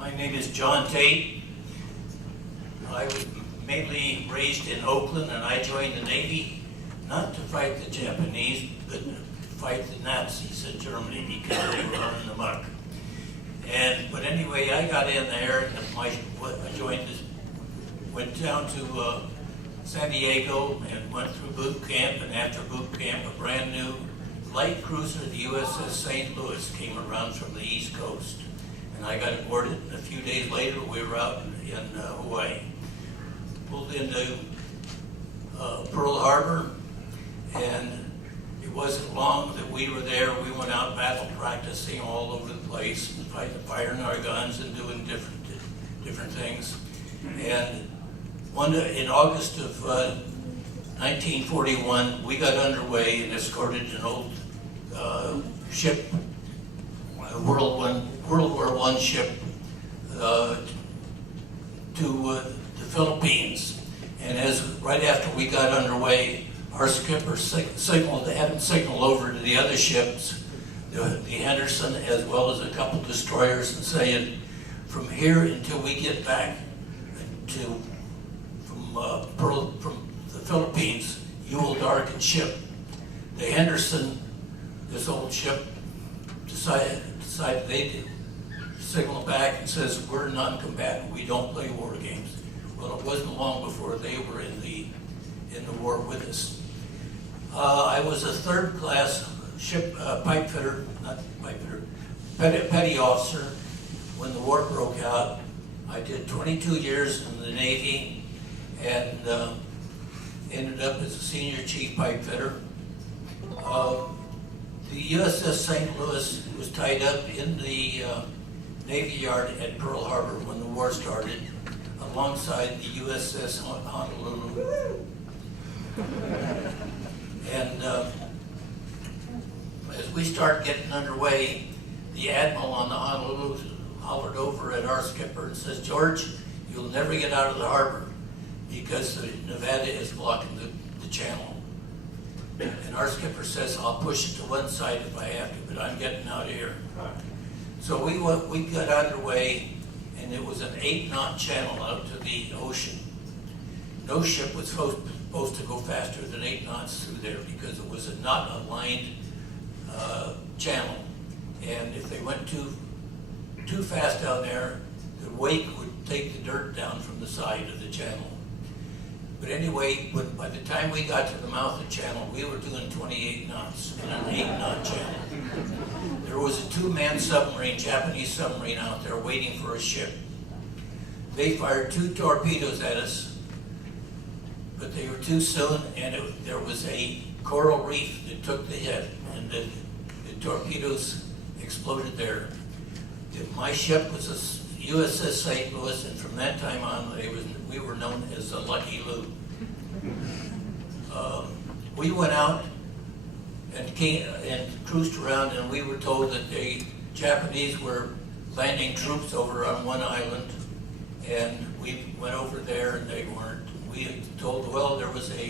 My name is John Tate. I was mainly raised in Oakland, and I joined the Navy not to fight the Japanese, but to fight the Nazis in Germany because they were running amok. But anyway, I got in there, and I joined this, went down to San Diego and went through boot camp, and after boot camp, a brand new light cruiser, the USS St. Louis, came around from the East Coast. And I got boarded, and a few days later we were out in Hawaii. Pulled into Pearl Harbor, and it wasn't long that we were there. We went out battle practicing all over the place, firing our guns and doing different things. And in August of 1941, we got underway and escorted an old ship, World War I ship, to the Philippines. And right after we got underway, our skipper had him signal over to the other ships, the Henderson, as well as a couple destroyers, and saying, from here until we get back from the Philippines, you will darken ship. The Henderson, this old ship, decided they'd signal back and says, we're non-combatant, we don't play war games. Well, it wasn't long before they were in the war with us. I was a third class ship petty officer when the war broke out. I did 22 years in the Navy and ended up as a senior chief pipe fitter. The USS St. Louis was tied up in the Navy Yard at Pearl Harbor when the war started, alongside the USS Honolulu. And as we started getting underway, the admiral on the Honolulu hollered over at our skipper and says, George, you'll never get out of the harbor because the Nevada is blocking the channel. And our skipper says, I'll push it to one side if I have to, but I'm getting out of here. So we got underway, and it was an 8-knot channel out to the ocean. No ship was supposed to go faster than 8 knots through there because it was a knot-aligned channel. And if they went too fast down there, the wake would take the dirt down from the side of the channel. But anyway, by the time we got to the mouth of the channel, we were doing 28 knots in an 8-knot channel. There was a 2-man submarine, Japanese submarine out there waiting for a ship. They fired 2 torpedoes at us, but they were too soon, and there was a coral reef that took the hit, and the torpedoes exploded there. My ship was a USS St. Louis, and from that time on, we were known as the Lucky Lou. We went out and cruised around, and we were told that the Japanese were landing troops over on one island, and we went over there, and they weren't. We told, well, there was a